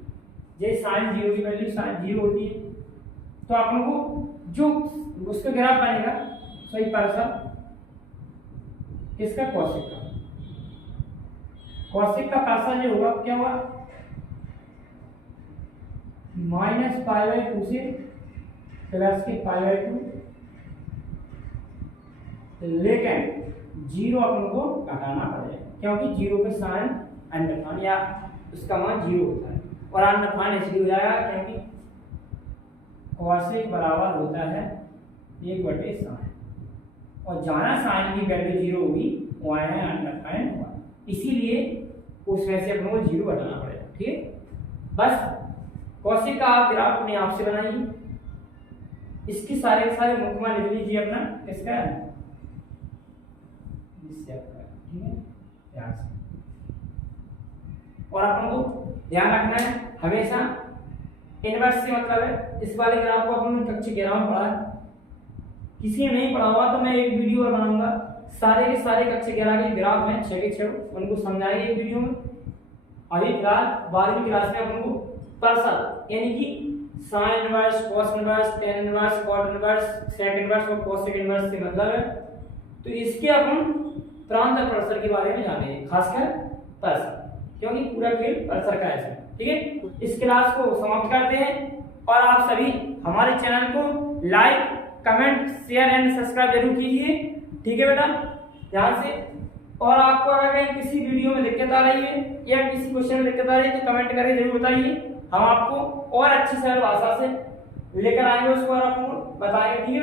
जैसे साइन 0 की वैल्यू साइन 0 होती है, तो आप लोगों को जो उसका ग्राफ बनेगा सही पार्सल किसका, कौशिक का। कौशिक का पार्सल जो होगा क्या हुआ, -π/2 से प्लस के π/2, लेकिन 0 अपन को घटाना पड़ेगा क्योंकि 0 पे साइन अनडिफाइंड या उसका मान 0 होता है और अनडिफाइंड इसलिए हो जाएगा क्योंकि कौशिक बराबर होता है 1/साइन, और जहां साइन की वैल्यू 0 होगी वहां है अनडिफाइंड होगा, इसीलिए उसमें से अपन को 0 घटाना पड़ेगा। ठीक है, बस कौशिक का आप ग्राफ अपने आप से बनाइए, इसकी सारे के सारे मुख्य मान लिख लीजिए अपना, किसका है, इससे आपका, ठीक है, ध्यान से। और अपन को ध्यान रखना है हमेशा इनवर्स से मतलब है, इस वाले ग्राफ को अपन कक्षा 11 में पढ़ा है, किसी ने नहीं पढ़ा हुआ तो मैं एक वीडियो और बनाऊंगा, सारे के सारे कक्षा 11 के ग्राफ हैं 6 के 6 उनको समझाएंगे एक वीडियो में। अभी फिलहाल 12वीं क्लास में अपन को पार्सल यानी कि sine inverse, cos inverse, tan inverse, cot inverse, sec inverse और कोसेक इनवर्स से मतलब है, तो इसके अपन प्रांत पार्सल के बारे में जानेंगे, खासकर पार्सल, क्योंकि पूरा खेल पार्सल का है। ठीक है, इस क्लास को समाप्त करते हैं और आप सभी हमारे चैनल को like, comment, share and subscribe जरूर कीजिए। ठीक है बेटा, ध्यान से। और आपको अगर कहीं किसी वीडियो में दिक्कत आ रही है या किसी क्वेश्चन में दिक्कत आ रही है तो कमेंट करके जरूर बताइए, हम आपको और अच्छी सरल भाषा से लेकर आएंगे उसको और आपको बताएंगे। ठीक है।